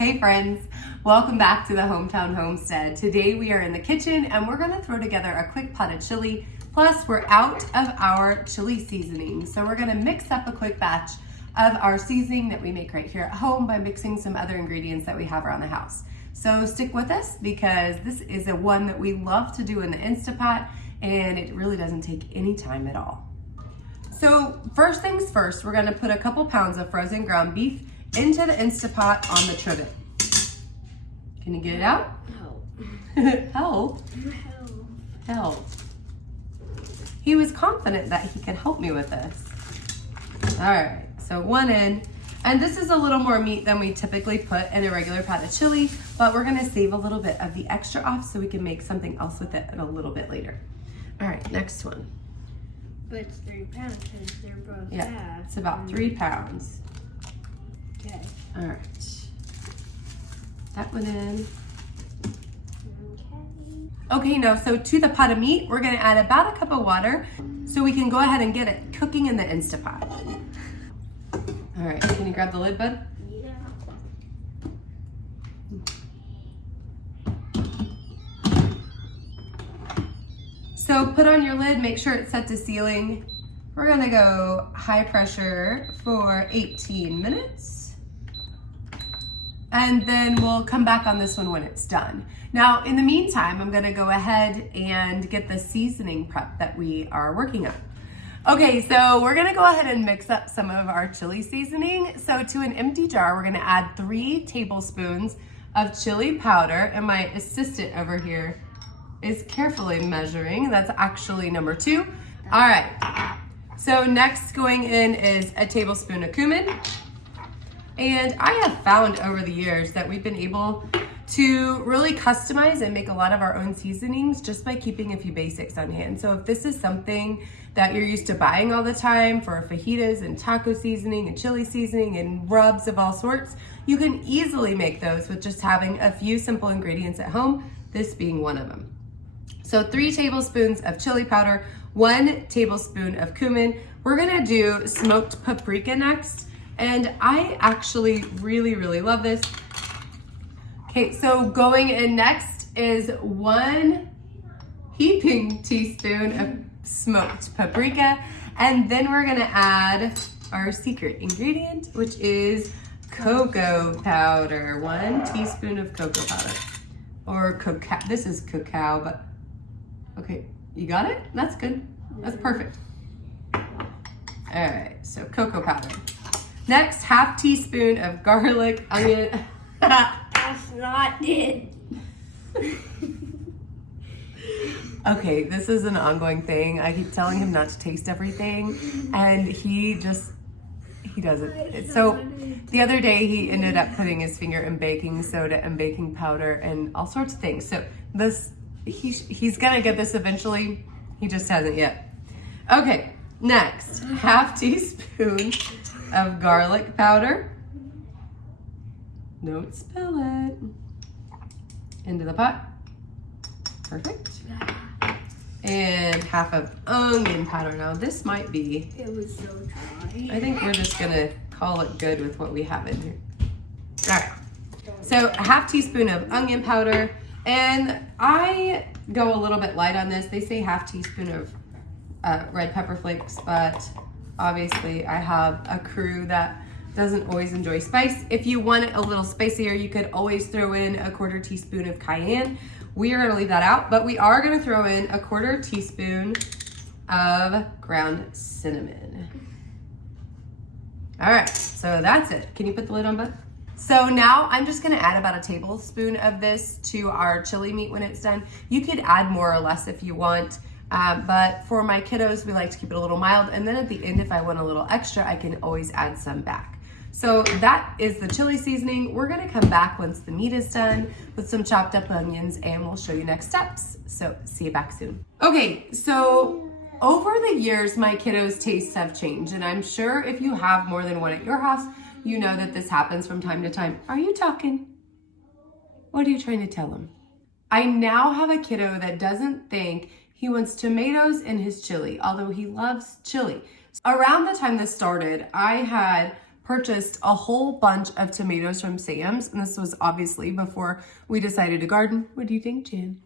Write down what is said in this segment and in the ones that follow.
Hey friends, welcome back to the Hometown Homestead. Today we are in the kitchen and we're gonna throw together a quick pot of chili. Plus we're out of our chili seasoning. So we're gonna mix up a quick batch of our seasoning that we make right here at home by mixing some other ingredients that we have around the house. So stick with us because this is a one that we love to do in the Instapot and it really doesn't take any time at all. So first things first, we're gonna put a couple pounds of frozen ground beef into the Instapot on the trivet. Can you get it out? Help. Help? Help. Help. He was confident that he could help me with this. All right, so one in. And this is a little more meat than we typically put in a regular pot of chili, but we're gonna save a little bit of the extra off so we can make something else with it a little bit later. All right, next one. But it's 3 pounds because they're both Yeah, half. it's about 3 pounds. Okay. All right. That one in. Okay, now so to the pot of meat, we're gonna add about a cup of water so we can go ahead and get it cooking in the Instapot. All right, can you grab the lid, bud? Yeah. So put on your lid, make sure it's set to sealing. We're gonna go high pressure for 18 minutes. And then we'll come back on this one when it's done. Now, in the meantime, I'm gonna go ahead and get the seasoning prep that we are working on. Okay, so we're gonna go ahead and mix up some of our chili seasoning. So to an empty jar, we're gonna add 3 tablespoons of chili powder, and my assistant over here is carefully measuring. That's actually number 2. All right, so next going in is a tablespoon of cumin. And I have found over the years that we've been able to really customize and make a lot of our own seasonings just by keeping a few basics on hand. So if this is something that you're used to buying all the time for fajitas and taco seasoning and chili seasoning and rubs of all sorts, you can easily make those with just having a few simple ingredients at home, this being one of them. So 3 tablespoons of chili powder, 1 tablespoon of cumin. We're gonna do smoked paprika next. And I actually really love this. Okay, so going in next is 1 heaping teaspoon of smoked paprika. And then we're gonna add our secret ingredient, which is cocoa powder. 1 teaspoon of cocoa powder. Or cacao, this is cacao, but okay, you got it? That's good, that's perfect. All right, so cocoa powder. Next, half teaspoon of garlic, onion. That's not it. Okay, this is an ongoing thing. I keep telling him not to taste everything, and he doesn't. So the other day he ended up putting his finger in baking soda and baking powder and all sorts of things. So this, he's gonna get this eventually. He just hasn't yet. Okay, next, half teaspoon of garlic powder. Don't spill it. Into the pot. Perfect. And half of onion powder. Now this might be, It was so dry. I think we're just gonna call it good with what we have in here. All right, so a half teaspoon of onion powder. And I go a little bit light on this. They say half teaspoon of red pepper flakes, but obviously I have a crew that doesn't always enjoy spice. If you want it a little spicier, you could always throw in a 1/4 teaspoon of cayenne. We are gonna leave that out, but we are gonna throw in a 1/4 teaspoon of ground cinnamon. All right, so that's it. Can you put the lid on, bud? So now I'm just gonna add about a tablespoon of this to our chili meat when it's done. You could add more or less if you want. But for my kiddos, we like to keep it a little mild. And then at the end, if I want a little extra, I can always add some back. So that is the chili seasoning. We're gonna come back once the meat is done with some chopped up onions and we'll show you next steps. So see you back soon. Okay, so over the years, my kiddos' tastes have changed. And I'm sure if you have more than one at your house, you know that this happens from time to time. Are you talking? What are you trying to tell them? I now have a kiddo that doesn't think he wants tomatoes in his chili, although he loves chili. Around the time this started, I had purchased a whole bunch of tomatoes from Sam's, and this was obviously before we decided to garden. What do you think, Jan?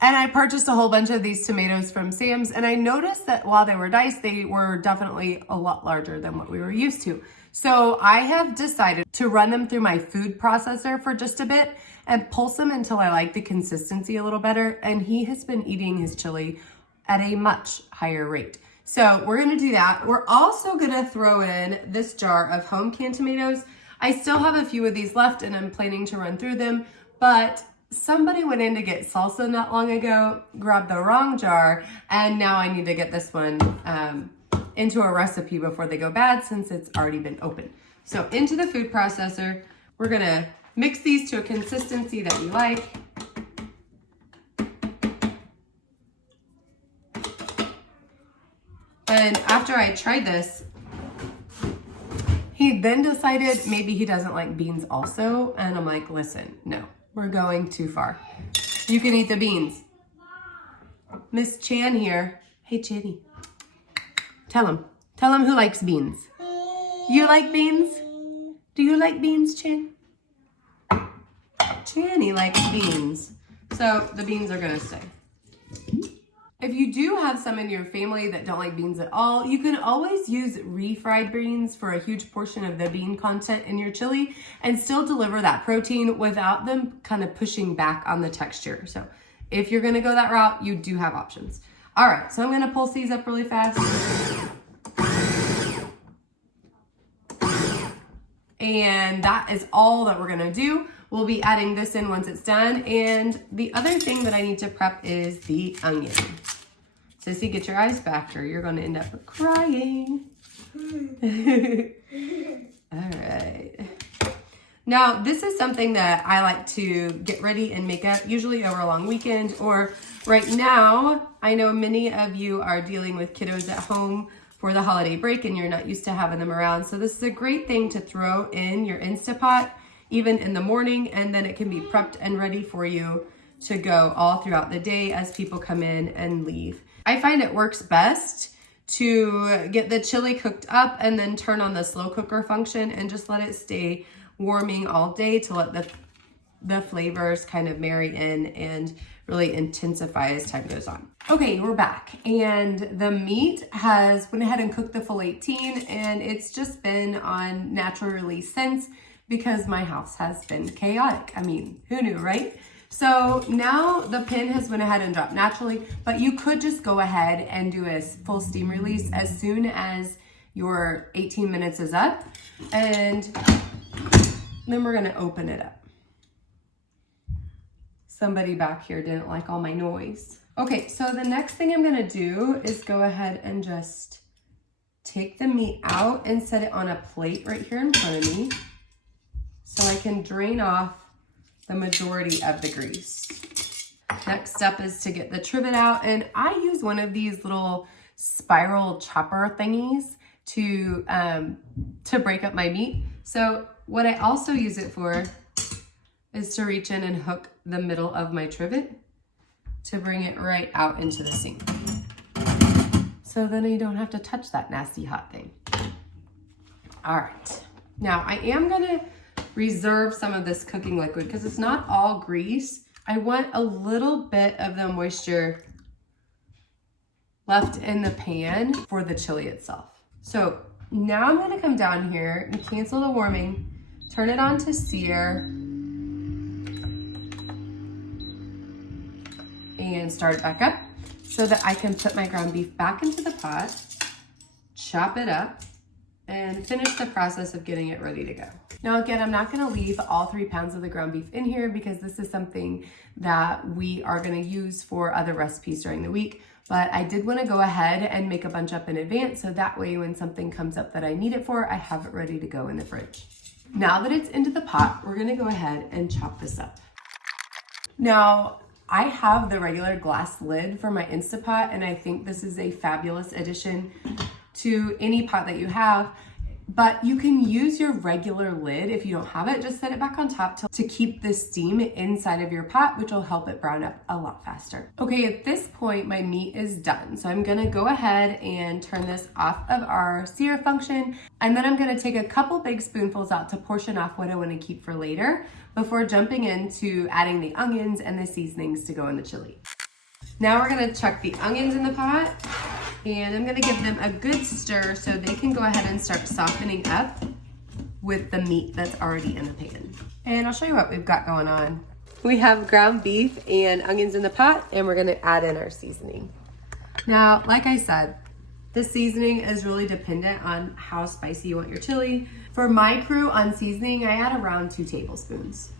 And I purchased a whole bunch of these tomatoes from Sam's, and I noticed that while they were diced, they were definitely a lot larger than what we were used to. So I have decided to run them through my food processor for just a bit and pulse them until I like the consistency a little better. And he has been eating his chili at a much higher rate. So we're gonna do that. We're also gonna throw in this jar of home canned tomatoes. I still have a few of these left and I'm planning to run through them, but somebody went in to get salsa not long ago, grabbed the wrong jar, and now I need to get this one into a recipe before they go bad since it's already been opened. So into the food processor, we're gonna mix these to a consistency that we like. And after I tried this, he then decided maybe he doesn't like beans also. And I'm like, listen, no, we're going too far. You can eat the beans. Miss Chan here. Hey, Channy. Tell him who likes beans. You like beans? Do you like beans, Chan? Channy likes beans. So the beans are gonna stay. If you do have some in your family that don't like beans at all, you can always use refried beans for a huge portion of the bean content in your chili and still deliver that protein without them kind of pushing back on the texture. So if you're gonna go that route, you do have options. All right, so I'm gonna pulse these up really fast. And that is all that we're gonna do. We'll be adding this in once it's done. And the other thing that I need to prep is the onion. Sissy, get your eyes back or you're gonna end up crying. All right. Now, this is something that I like to get ready and make up, usually over a long weekend, or right now, I know many of you are dealing with kiddos at home for the holiday break and you're not used to having them around. So this is a great thing to throw in your Instapot, even in the morning, and then it can be prepped and ready for you to go all throughout the day as people come in and leave. I find it works best to get the chili cooked up and then turn on the slow cooker function and just let it stay warming all day to let the flavors kind of marry in and really intensify as time goes on. Okay, we're back, and the meat has went ahead and cooked the full 18, and it's just been on natural release since because my house has been chaotic. I mean, who knew, right? So now the pin has went ahead and dropped naturally, but you could just go ahead and do a full steam release as soon as your 18 minutes is up, and then we're gonna open it up. Somebody back here didn't like all my noise. Okay, so the next thing I'm gonna do is go ahead and just take the meat out and set it on a plate right here in front of me so I can drain off the majority of the grease. Next step is to get the trivet out, and I use one of these little spiral chopper thingies to break up my meat. So what I also use it for is to reach in and hook the middle of my trivet to bring it right out into the sink. So then you don't have to touch that nasty hot thing. All right, now I am gonna reserve some of this cooking liquid because it's not all grease. I want a little bit of the moisture left in the pan for the chili itself. So now I'm gonna come down here and cancel the warming, turn it on to sear, and start it back up so that I can put my ground beef back into the pot, chop it up, and finish the process of getting it ready to go. Now again, I'm not gonna leave all 3 pounds of the ground beef in here because this is something that we are gonna use for other recipes during the week, but I did wanna go ahead and make a bunch up in advance so that way when something comes up that I need it for, I have it ready to go in the fridge. Now that it's into the pot, we're gonna go ahead and chop this up. Now, I have the regular glass lid for my Instapot, and I think this is a fabulous addition to any pot that you have. But you can use your regular lid if you don't have it. Just set it back on top to keep the steam inside of your pot, which will help it brown up a lot faster. Okay, at this point, my meat is done. So I'm gonna go ahead and turn this off of our sear function. And then I'm gonna take a couple big spoonfuls out to portion off what I wanna keep for later before jumping into adding the onions and the seasonings to go in the chili. Now we're gonna chuck the onions in the pot, and I'm gonna give them a good stir so they can go ahead and start softening up with the meat that's already in the pan. And I'll show you what we've got going on. We have ground beef and onions in the pot, and we're gonna add in our seasoning. Now, like I said, the seasoning is really dependent on how spicy you want your chili. For my crew on seasoning, I add around 2 tablespoons.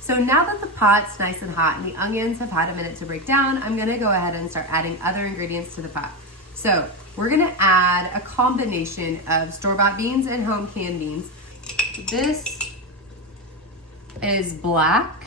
So now that the pot's nice and hot and the onions have had a minute to break down, I'm gonna go ahead and start adding other ingredients to the pot. So we're gonna add a combination of store-bought beans and home canned beans. This is black.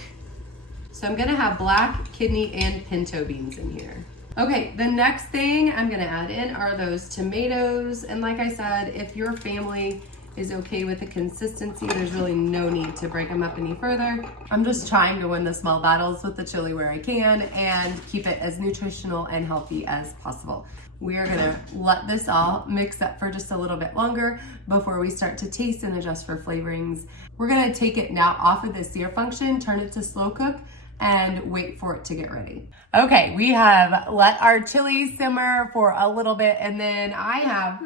So I'm gonna have black, kidney, and pinto beans in here. Okay, the next thing I'm gonna add in are those tomatoes. And like I said, if your family is okay with the consistency, there's really no need to break them up any further. I'm just trying to win the small battles with the chili where I can and keep it as nutritional and healthy as possible. We are gonna let this all mix up for just a little bit longer before we start to taste and adjust for flavorings. We're gonna take it now off of the sear function, turn it to slow cook, and wait for it to get ready. Okay, we have let our chili simmer for a little bit, and then I have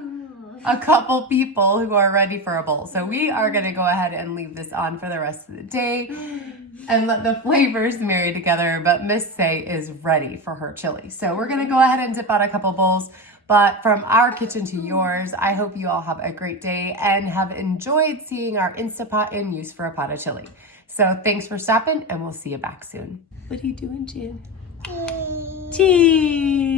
a couple people who are ready for a bowl. So we are gonna go ahead and leave this on for the rest of the day and let the flavors marry together. But Miss Say is ready for her chili. So we're gonna go ahead and dip out a couple bowls. But from our kitchen to yours, I hope you all have a great day and have enjoyed seeing our Instapot in use for a pot of chili. So thanks for stopping, and we'll see you back soon. What are you doing, Jen? Cheese.